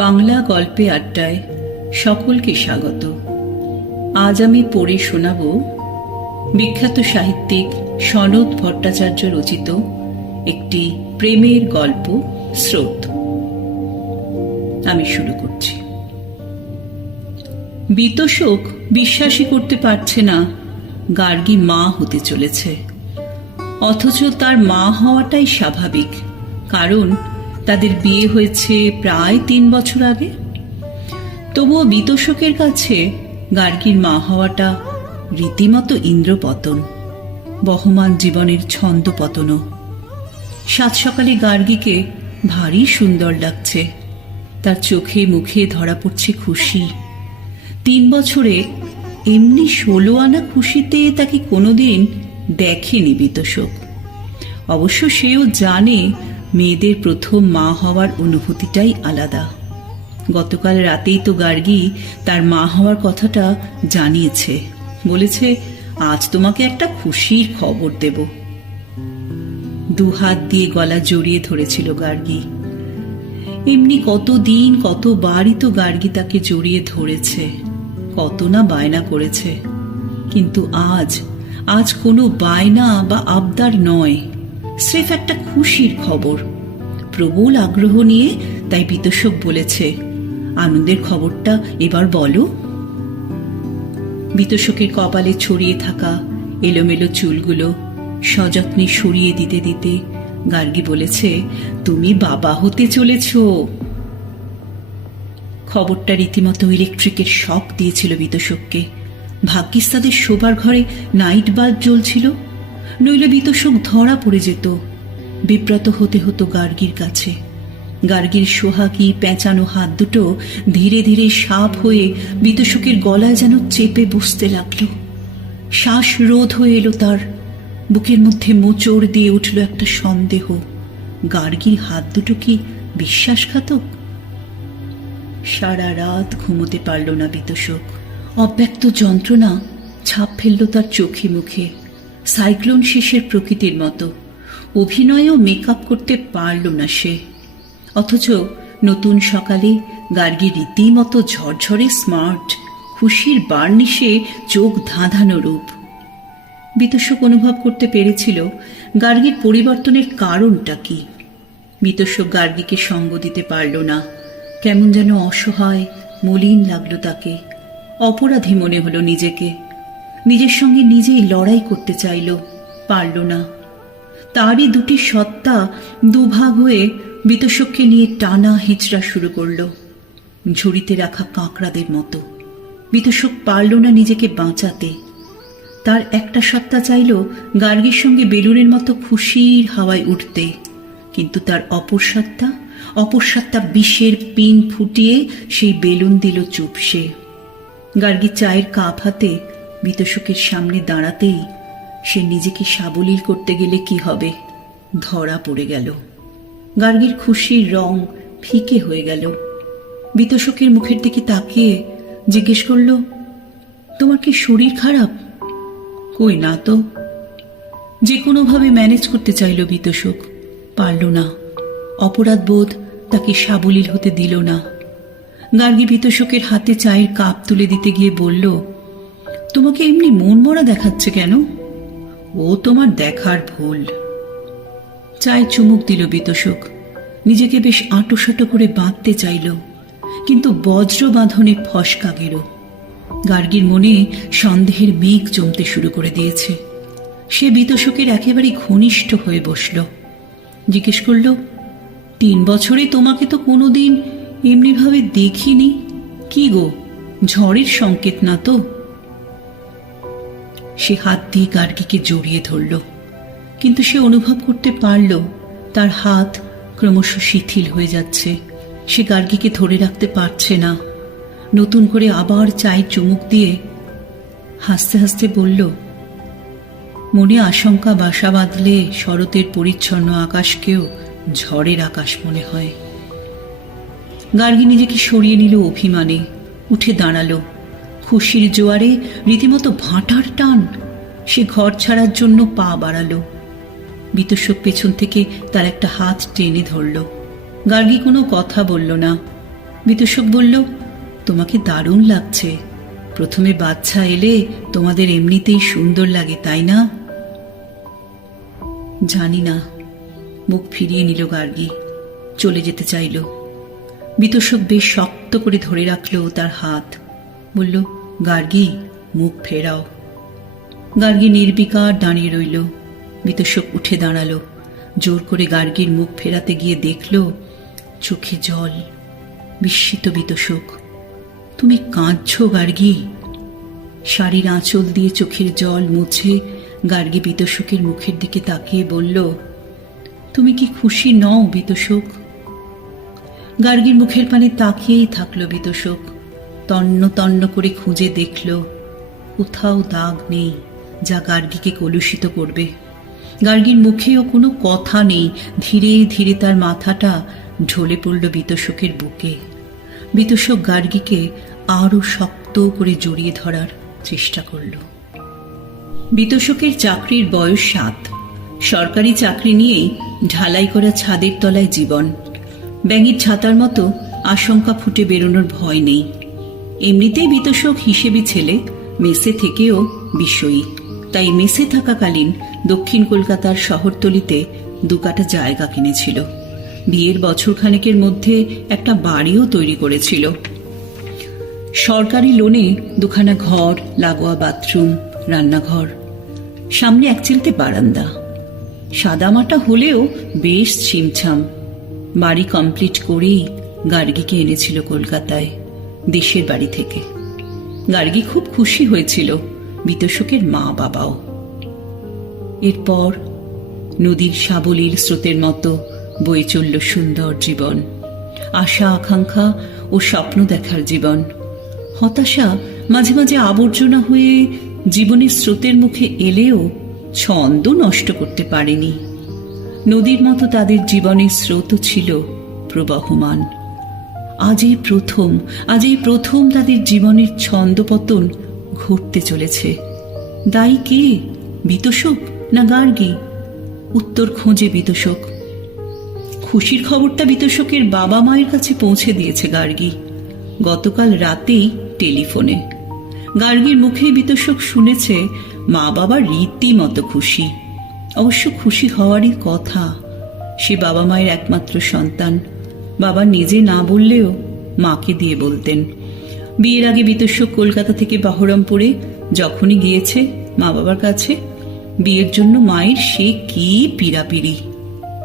বাংলা গল্পে আড্ডায় সকলকে স্বাগত। আজ আমি পড়ে শোনাব বিখ্যাত সাহিত্যিক সনৎ ভট্টাচার্য রচিত একটি প্রেমের গল্প স্রোত। আমি শুরু করছি। বিতোষক বিশ্বাসই করতে পারছে না গার্গী মা হতে চলেছে, অথচ তার মা হওয়াটাই স্বাভাবিক, কারণ তাদের বিয়ে হয়েছে প্রায় 3 বছর আগে। তবুও বিতোষকের কাছে গার্গীর মা হওয়াটা রীতিমতো ইন্দ্রপতন, বহমান জীবনের ছন্দপতনও। সাত সকালে গার্গীকে ভারী সুন্দর লাগছে, তার চোখে মুখে ধরা পড়ছে খুশি। 3 বছরে এমনি 16 আনা খুশিতে তাকে কোনোদিন দেখেনি বিতোষক। অবশ্য সেও জানে মেয়েদের প্রথম মা হওয়ার অনুভূতিটাই আলাদা। গতকাল রাতেই তো গার্গী তার মা হওয়ার কথাটা জানিয়েছে, বলেছে আজ তোমাকে একটা খুশির খবর দেব। 2 হাত দিয়ে গলা জড়িয়ে ধরেছিল গার্গী। এমনি কতদিন কতবারই তো গার্গী তাকে জড়িয়ে ধরেছে, কত না বায়না করেছে, কিন্তু আজ কোনো বায়না বা আবদার নয়, স্রেফ একটা খুশির খবর। প্রবল আগ্রহ নিয়ে তাই বিতোষক বলেছে, আনন্দের খবরটা এবার বলো। বিতোষকের কপালে ছড়িয়ে থাকা এলোমেলো চুলগুলো সযত্নে সরিয়ে দিতে দিতে গার্গী বলেছে, তুমি বাবা হতে চলেছ। খবরটা রীতিমতো ইলেকট্রিকের শক দিয়েছিল বিতোষককে। ভাগ্যিস তাদের শোবার ঘরে নাইট বাল্ব জ্বলছিল, নইলে বিতোষক ধরা পড়ে যেত। বিব্রত হতে হতো গার্গীর কাছে। গার্গীর সোহাগী পেঁচানো হাত দুটো ধীরে ধীরে সাপ হয়ে বিতোষকের গলায় যেন চেপে বসতে লাগল। শ্বাস রোধ হয়ে এলো তার। বুকের মধ্যে মোচড় দিয়ে উঠল একটা সন্দেহ, গার্গীর হাত দুটো কি বিশ্বাসঘাতক? সারা রাত ঘুমোতে পারল না বিতোষক। অব্যক্ত যন্ত্রণা ছাপ ফেলল তার চোখে মুখে, সাইক্লোন শেষের প্রকৃতির মতো। অভিনয়ও মেকআপ করতে পারল না সে। অথচ নতুন সকালে গার্গী রীতিমতো ঝরঝরে স্মার্ট, খুশির বার্নিশে চোখ ধাঁধানো রূপ। বিতোষক অনুভব করতে পেরেছিল গার্গীর পরিবর্তনের কারণটা কি। বিতোষক গার্গীকে সঙ্গ দিতে পারল না, কেমন যেন অসহায় মলিন লাগলো তাকে। অপরাধী মনে হলো নিজেকে। নিজের সঙ্গে নিজেই লড়াই করতে চাইল, পারল না। তারই দুটি সত্তা দুভাগ হয়ে বিতোষককে নিয়ে টানা হেঁচড়া শুরু করল, ঝুড়িতে রাখা কাঁকড়াদের মতো। বিতোষক পারল না নিজেকে বাঁচাতে। তার একটা সত্তা চাইল গার্গীর সঙ্গে বেলুনের মতো খুশির হাওয়ায় উঠতে, কিন্তু তার অপর সত্তা বিষের পিন ফুটিয়ে সেই বেলুন দিল চুপসে। গার্গী চায়ের কাপ হাতে বিতোষকের সামনে দাঁড়াতেই সে নিজেকে সাবলীল করতে গেলে কি হবে, ধরা পড়ে গেল। গার্গীর খুশির রং ফিকে হয়ে গেল। বিতোষকের মুখের দিকে তাকিয়ে জিজ্ঞেস করল, তোমার কি শরীর খারাপ? কই না তো। যে কোনোভাবে ম্যানেজ করতে চাইল বিতোষক, পারল না। অপরাধ বোধ তাকে সাবলীল হতে দিল না। গার্গী বিতোষকের হাতে চায়ের কাপ তুলে দিতে গিয়ে বলল, তোমাকে এমনি মন মরা দেখাচ্ছে কেন? ও তোমার দেখার ভুল। চায়ে চুমুক দিল বিতোষক। নিজেকে বেশ আঁটোসাঁটো করে বাঁধতে চাইল, কিন্তু বজ্র বাঁধনে ফসকা গেল। গার্গীর মনে সন্দেহের মেঘ জমতে শুরু করে দিয়েছে। সে বিতোষকের একেবারে ঘনিষ্ঠ হয়ে বসল। জিজ্ঞেস করল, 3 বছরে তোমাকে তো কোনোদিন এমনিভাবে দেখিনি। কি গো, ঝড়ের সংকেত না তো? সে হাত দিয়ে গার্গীকে জড়িয়ে ধরল, কিন্তু সে অনুভব করতে পারল তার হাত ক্রমশ শিথিল হয়ে যাচ্ছে। সে গার্গীকে ধরে রাখতে পারছে না। নতুন করে আবার চায়ের চুমুক দিয়ে হাসতে হাসতে বলল, মনে আশঙ্কা বাসা বাঁধলে শরতের পরিচ্ছন্ন আকাশকেও ঝড়ের আকাশ মনে হয়। গার্গী নিজেকে সরিয়ে নিল অভিমানে, উঠে দাঁড়ালো। খুশির জোয়ারে রীতিমতো ভাঁটার টান। সে ঘর ছাড়ার জন্য পা বাড়ালো। বিতোষক পেছন থেকে তার একটা হাত টেনে ধরল। গার্গী কোনো কথা বলল না। বিতোষক বলল, তোমাকে দারুণ লাগছে। প্রথমে বাচ্চা এলে তোমাদের এমনিতেই সুন্দর লাগে, তাই না? জানি না। মুখ ফিরিয়ে নিল গার্গী, চলে যেতে চাইল। বিতোষক বেশ শক্ত করে ধরে রাখল তার হাত, বলল, গার্গী, মুখ ফেরাও। গার্গী নির্বিকার দাঁড়িয়ে রইল। বিতোষক উঠে দাঁড়ালো। জোর করে গার্গীর মুখ ফেরাতে গিয়ে দেখল চোখে জল। বিস্মিত বিতোষক, তুমি কাঁদছো গার্গী? শাড়ির আঁচল দিয়ে চোখের জল মুছে গার্গী বিতোষকের মুখের দিকে তাকিয়ে বলল, তুমি কি খুশি নও বিতোষক? গার্গীর মুখের পানে তাকিয়েই থাকলো বিতোষক। তন্ন তন্ন করে খুঁজে দেখল, কোথাও দাগ নেই যা গার্গীকে কলুষিত করবে। গার্গীর মুখেও কোনো কথা নেই। ধীরে ধীরে তার মাথাটা ঢলে পড়ল বিতোষকের বুকে। বিতোষক গার্গীকে আরো শক্ত করে জড়িয়ে ধরার চেষ্টা করল। বিতোষকের চাকরির বয়স 7। সরকারি চাকরি নিয়েই ঢালাই করা ছাদের তলায় জীবন। ব্যাঙের ছাতার মতো আশঙ্কা ফুটে বেরোনোর ভয় নেই। এমনিতেই বিতোষক হিসেবি ছেলে, মেসে থেকেও বিষয়ী। তাই মেসে থাকাকালীন দক্ষিণ কলকাতার শহরতলিতে 2 কাঠা জায়গা কিনেছিল। বিয়ের বছরখানেকের মধ্যে একটা বাড়িও তৈরি করেছিল। সরকারি লোনে 2 খানা ঘর, লাগোয়া বাথরুম, রান্নাঘর, সামনে একচিলতে বারান্দা। সাদামাটা হলেও বেশ ছিমছাম। বাড়ি কমপ্লিট করেই গার্গীকে এনেছিল কলকাতায়, দেশের বাড়ি থেকে। গার্গী খুব খুশি হয়েছিল, বিতোষকের মা বাবাও। এরপর নদীর সাবলীল স্রোতের মতো বয়ে চলল সুন্দর জীবন। আশা আকাঙ্ক্ষা ও স্বপ্ন দেখার জীবন। হতাশা মাঝে মাঝে আবর্জনা হয়ে জীবনের স্রোতের মুখে এলেও ছন্দ নষ্ট করতে পারেনি। নদীর মতো তাদের জীবনের স্রোতও ছিল প্রবহমান। আজ এই প্রথম তাদের জীবনের ছন্দপতন ঘটতে চলেছে। দায়ী কে, বিতোষক না গার্গী? উত্তর খোঁজে বিতোষক। খুশির খবরটা বিতোষকের বাবা মায়ের কাছে পৌঁছে দিয়েছে গার্গী গতকাল রাতেই টেলিফোনে। গার্গীর মুখে বিতোষক শুনেছে মা বাবা রীতিমতো খুশি। অবশ্য খুশি হওয়ারই কথা। সে বাবা মায়ের একমাত্র সন্তান। বাবা নিজে না বললেও মাকে দিয়ে বলতেন। বিয়ের আগে বিতোষক কলকাতা থেকে বহরমপুরে যখনই গিয়েছে মা বাবার কাছে, বিয়ের জন্য মায়ের সে কি পীড়াপিড়ি।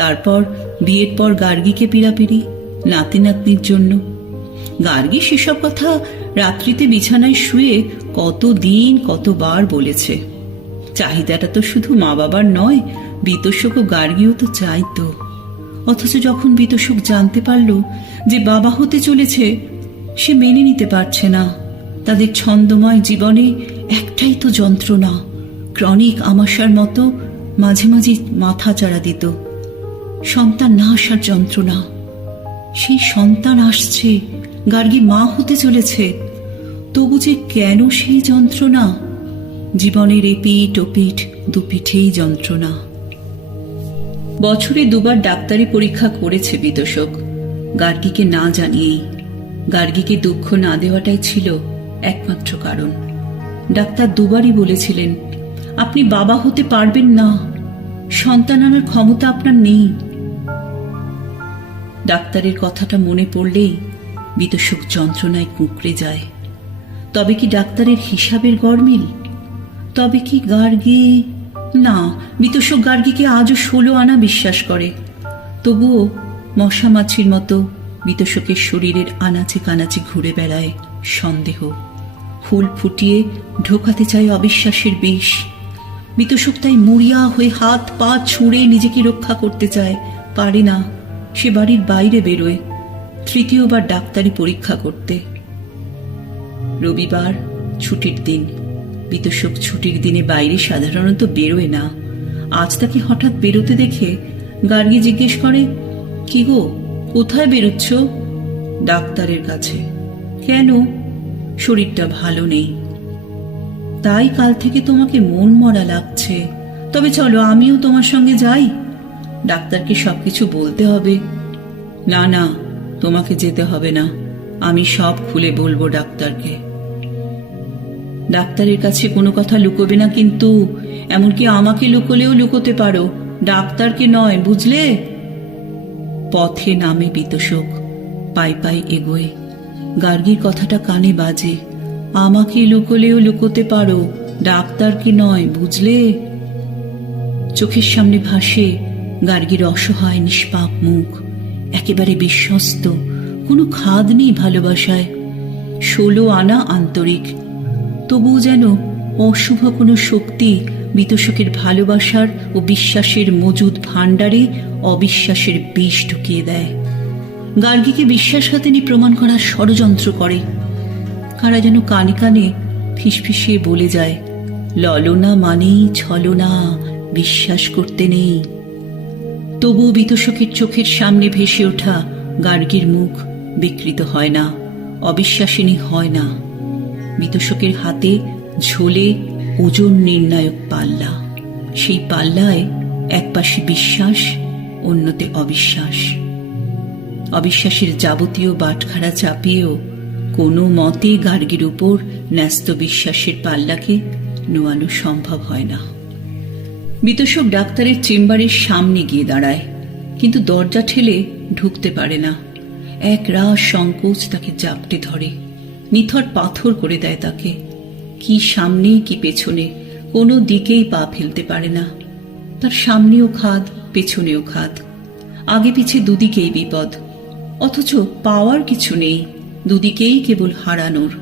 তারপর বিয়ের পর গার্গীকে পীড়াপিড়ি নাতি নাতনির জন্য। গার্গী সেসব কথা রাত্রিতে বিছানায় শুয়ে কতদিন কতবার বলেছে। চাহিদাটা তো শুধু মা বাবার নয়, বিতোষক ও গার্গীও তো চাইতো। অথচ যখন বিতোষক জানতে পারল যে বাবা হতে চলেছে, সে মেনে নিতে পারছে না। তাদের ছন্দময় জীবনে একটাই তো যন্ত্রণা, ক্রনিক আমাশার মতো মাঝে মাঝে মাথা চাড়া দিত। সন্তান না আসার যন্ত্রণা। সেই সন্তান আসছে, গার্গী মা হতে চলেছে, তবু যে কেন সেই যন্ত্রণা? জীবনের এপিঠ ওপিঠ দুপিঠেই যন্ত্রণা। বছরে 2 বার ডাক্তারি পরীক্ষা করেছে বিতোষক, গার্গীকে না জানিয়েই। গার্গীকে দুঃখ না দেওয়াটাই ছিল একমাত্র কারণ। ডাক্তার 2 বারই বলেছিলেন, আপনি বাবা হতে পারবেন না, সন্তান আনার ক্ষমতা আপনার নেই। ডাক্তারের কথাটা মনে পড়লেই বিতোষক যন্ত্রণায় কুঁকড়ে যায়। তবে কি ডাক্তারের হিসাবের গরমিল? তবে কি গার্গী? না, বিতোষক গার্গীকে আজও 16 আনা বিশ্বাস করে। তবুও মশা মাছির মতো বিতোষকের শরীরের আনাচে কানাচে ঘুরে বেড়ায় সন্দেহ। ফুল ফুটিয়ে ঢোকাতে চায় অবিশ্বাসের বিষ। বিতোষক তাই মরিয়া হয়ে হাত পা ছুঁড়ে নিজেকে রক্ষা করতে চায়, পারে না। সে বাড়ির বাইরে বেরোয় 3য় বার ডাক্তারি পরীক্ষা করতে। রবিবার ছুটির দিন। বিতোষক ছুটির দিনে বাইরে সাধারণত বেরোয় না। আজ তাকে হঠাৎ বেরোতে দেখে গার্গী জিজ্ঞেস করে, কি গো, কোথায় বেরোচ্ছ? ডাক্তারের কাছে। কেন? শরীরটা ভালো নেই। তাই কাল থেকে তোমাকে মন মরা লাগছে। তবে চলো আমিও তোমার সঙ্গে যাই। ডাক্তারকে সবকিছু বলতে হবে। না না, তোমাকে যেতে হবে না, আমি সব খুলে বলবো ডাক্তারকে। ডাক্তারের কাছে কোনো কথা লুকোবে না কিন্তু, এমনকি আমাকে লুকোলেও লুকোতে পারো, ডাক্তারকে নয়, বুঝলে? পথে নামে বিতোষক, পাই পাই এগোয়। গার্গীর কথাটা কানে বাজে, আমাকে লুকোলেও লুকোতে পারো, ডাক্তারকে নয়, বুঝলে? চোখের সামনে ভাসে গার্গীর অসহায় নিষ্পাপ মুখ, একেবারে বিশ্বস্ত, কোনো খাদ নেই ভালোবাসায়, 16 আনা আন্তরিক। তবুও যেন অশুভ কোনো শক্তি বিতোষকের ভালোবাসার ও বিশ্বাসের মজুদ ভাণ্ডারে অবিশ্বাসের বিষ ঢুকিয়ে দেয়। গার্গীকে বিশ্বাসঘাতিনী প্রমাণ করার ষড়যন্ত্র করে। কারা যেন কানে কানে ফিসফিসিয়ে বলে যায়, ললনা মানেই ছলনা, বিশ্বাস করতে নেই। তবুও বিতোষকের চোখের সামনে ভেসে ওঠা গার্গীর মুখ বিকৃত হয় না, অবিশ্বাসিনী হয় না। বিতোষকের হাতে ঝোলে ওজন নির্ণায়ক পাল্লা, সেই পাল্লায় একপাশে বিশ্বাস, অন্যতে অবিশ্বাস। অবিশ্বাসের যাবতীয় বাটখারা চাপিয়েও কোনো মতে গার্গীর উপর ন্যস্ত বিশ্বাসের পাল্লাকে নোয়ানো সম্ভব হয় না। বিতোষক ডাক্তারের চেম্বারের সামনে গিয়ে দাঁড়ায়, কিন্তু দরজা ঠেলে ঢুকতে পারে না। এক রাস সংকোচ তাকে জাপটে ধরে, নিথর পাথর করে দেয় তাকে। কি সামনে কি পেছনে, কোনো দিকেই পা ফেলতে পারে না। তার সামনেও খাদ, পেছনেও খাদ, আগে পিছে দুদিকেই বিপদ, অথচ পাওয়ার কিছু নেই, দুদিকেই কেবল হারানোর।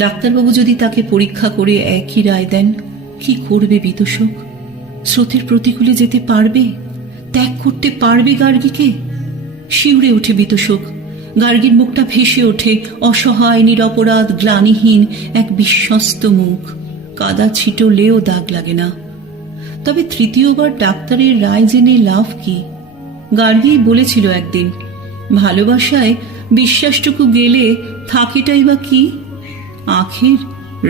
ডাক্তারবাবু যদি তাকে পরীক্ষা করে একই রায় দেন, কি করবে বিতোষক? স্রোতের প্রতিকূলে যেতে পারবে? ত্যাগ করতে পারবে গার্গীকে? শিউরে ওঠে বিতোষক, গার্গীর মুখটা ভেসে ওঠে অসহায়, নিরপরাধ, গ্লানিহীন এক বিশ্বস্ত মুখ। কাদা ছিটলেও দাগ লাগে না। তবে তৃতীয়বার ডাক্তারের রায় জেনে লাভ কি? গার্গী বলেছিল একদিন, ভালোবাসায় বিশ্বাসটুকু গেলে থাকেটাই বা কি? আখের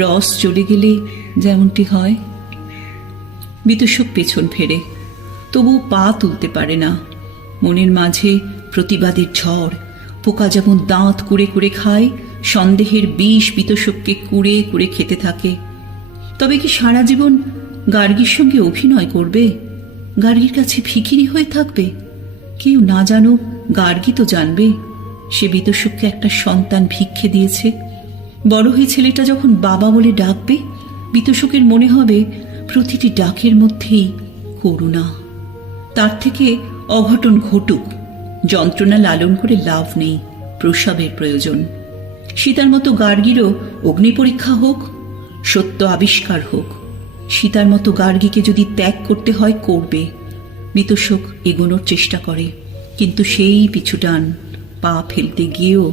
রস চলে গেলে যেমনটি হয়। বিতোষক পেছন ফেরে, তবু পা তুলতে পারে না। মনের মাঝে প্রতিবাদের ঝড়। পোকা যেমন দাঁত কুড়ে কুড়ে খায়, সন্দেহের বিষ বিতোষককে কুড়ে কুড়ে খেতে থাকে। তবে কি সারা জীবন গার্গীর সঙ্গে অভিনয় করবে? গার্গীর কাছে ভিখিরি হয়ে থাকবে? কেউ না জানুক, গার্গী তো জানবে সে বিতোষককে একটা সন্তান ভিক্ষে দিয়েছে। বড় হয়ে ছেলেটা যখন বাবা বলে ডাকবে, বিতোষকের মনে হবে প্রতিটি ডাকের মধ্যেই করুণা। তার থেকে অঘটন ঘটুক, যন্ত্রণা লালন করে লাভ নেই, প্রসবের প্রয়োজন। সীতার মতো গার্গীরও অগ্নি পরীক্ষা হোক, সত্য আবিষ্কার হোক। সীতার মতো গার্গীকে যদি ত্যাগ করতে হয়, করবে। বিতোষক এগোনোর চেষ্টা করে, কিন্তু সেই পিছুটান পা ফেলতে গিয়েও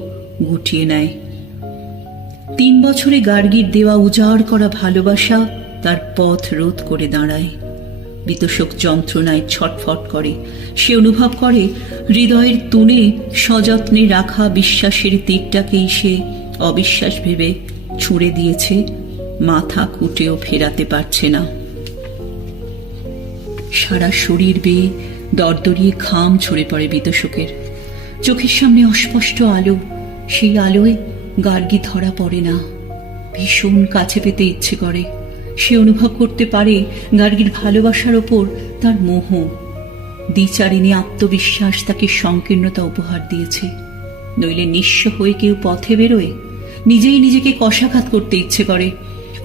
গুটিয়ে নেয়। 3 বছরে গার্গীর দেওয়া উজাড় করা ভালোবাসা তার পথ রোধ করে দাঁড়ায়। বিতোষক যন্ত্রণায় ছটফট করে। সে অনুভব করে হৃদয়ের তুনে সযত্নে রাখা বিশ্বাসের তীরটাকেই সে অবিশ্বাস ভেবে ছুঁড়ে দিয়েছে, মাথা কুটেও ফেরাতে পারছে না। সারা শরীর বেয়ে দরদরিয়ে ঘাম ঝরে পড়ে বিতোষকের। চোখের সামনে অস্পষ্ট আলো, সেই আলোয় গার্গী ধরা পড়ে না। ভীষণ কাছে পেতে ইচ্ছে করে। সে অনুভব করতে পারে গার্গীর ভালোবাসার ওপর তার মোহ। দ্বিচারিণী আত্মবিশ্বাস তাকে সংকীর্ণতা উপহার দিয়েছে। নইলে নিঃস্ব হয়ে কেউ পথে বেরোয়? নিজেই নিজেকে কষাঘাত করতে ইচ্ছে করে।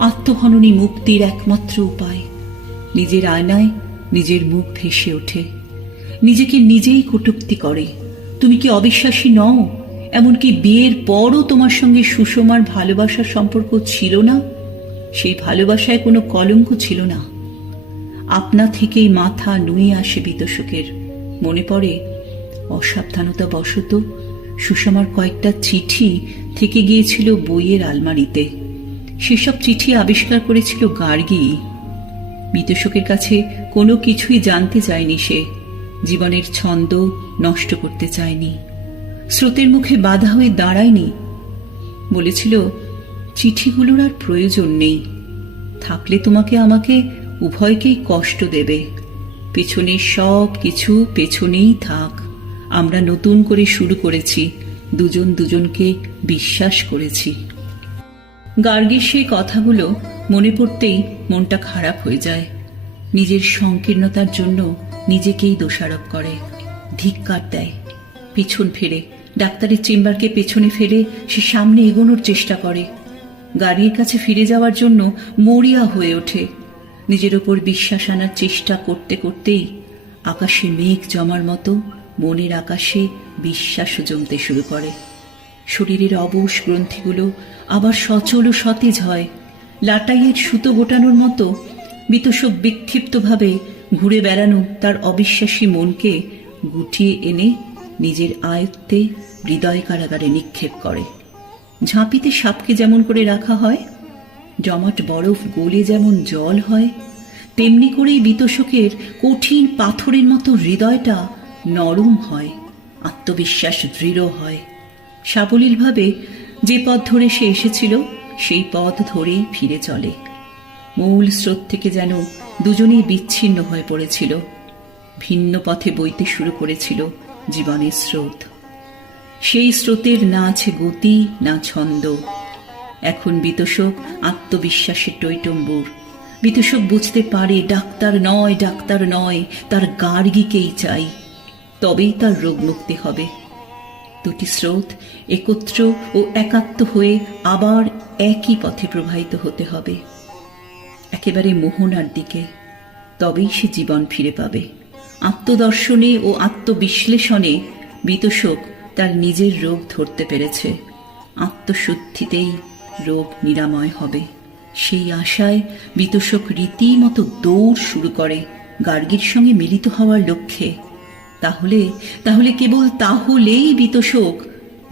আত্মহননী মুক্তির একমাত্র উপায়। নিজের আয়নায় নিজের মুখ ভেসে ওঠে, নিজেকে নিজেই কটূক্তি করে। তুমি কি অবিশ্বাসী নও? এমনকি বিয়ের পরও তোমার সঙ্গে সুষমার ভালোবাসার সম্পর্ক ছিল না? সেই ভালোবাসায় কোনো কলঙ্ক ছিল না। আপনা থেকেই মাথা নুয়ে আসে বিতোষকের। মনে পড়ে অসাবধানতা বশত সুষমার কয়েকটা চিঠি থেকে গিয়েছিল বইয়ের আলমারিতে। সেসব চিঠি আবিষ্কার করেছিল গার্গী। বিতোষকের কাছে কোনো কিছুই জানতে চায়নি সে। জীবনের ছন্দ নষ্ট করতে চায়নি। স্রোতের মুখে বাধা হয়ে দাঁড়ায়নি। বলেছিল, চিঠিগুলোর আর প্রয়োজন নেই। থাকলে তোমাকে আমাকে উভয়কেই কষ্ট দেবে। পেছনের সব কিছু পেছনেই থাক। আমরা নতুন করে শুরু করেছি, দুজন দুজনকে বিশ্বাস করেছি। গার্গীর সেই কথাগুলো মনে পড়তেই মনটা খারাপ হয়ে যায়। নিজের সংকীর্ণতার জন্য নিজেকেই দোষারোপ করে, ধিক্কার দেয়। পিছন ফেরে ডাক্তারের চেম্বারকে পেছনে ফেলে সে সামনে এগোনোর চেষ্টা করে। গাড়ির কাছে ফিরে যাওয়ার জন্য মরিয়া হয়ে ওঠে। নিজের ওপর বিশ্বাস আনার চেষ্টা করতে করতেই আকাশে মেঘ জমার মতো মনের আকাশে বিশ্বাসও জমতে শুরু করে। শরীরের অবশ গ্রন্থিগুলো আবার সচল ও সতেজ হয়। লাটাইয়ের সুতো গোটানোর মতো বিতোষক বিক্ষিপ্তভাবে ঘুরে বেড়ানো তার অবিশ্বাসী মনকে গুটিয়ে এনে নিজের আয়ত্তে হৃদয় কারাগারে নিক্ষেপ করে। ঝাঁপিতে সাপকে যেমন করে রাখা হয়, জমাট বরফ গলে যেমন জল হয়, তেমনি করেই বিতোষকের কঠিন পাথরের মতো হৃদয়টা নরম হয়, আত্মবিশ্বাস দৃঢ় হয়। সাবলীলভাবে যে পথ ধরে সে এসেছিল সেই পথ ধরেই ফিরে চলে। মূল স্রোত থেকে যেন দুজনেই বিচ্ছিন্ন হয়ে পড়েছিল। ভিন্ন পথে বইতে শুরু করেছিল জীবনের স্রোত। সেই স্রোতের না আছে গতি, না ছন্দ। এখন বিতোষক আত্মবিশ্বাসের টইটম্বুর। বিতোষক বুঝতে পারে ডাক্তার নয়, তার গার্গীকেই চাই, তবেই তার রোগ মুক্তি হবে। দুটি স্রোত একত্র ও একাত্ম হয়ে আবার একই পথে প্রবাহিত হতে হবে, একেবারে মোহনার দিকে। তবেই সে জীবন ফিরে পাবে। আত্মদর্শনে ও আত্মবিশ্লেষণে বিতোষক তার নিজের রোগ ধরতে পেরেছে। আত্মশুদ্ধিতেই রোগ নিরাময় হবে, সেই আশায় বিতোষক রীতিমতো দৌড় শুরু করে গার্গীর সঙ্গে মিলিত হওয়ার লক্ষ্যে। তাহলে কেবল তাহলেই বিতোষক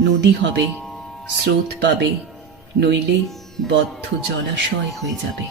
নদী হবে, স্রোত পাবে, নইলে বদ্ধ জলাশয় হয়ে যাবে।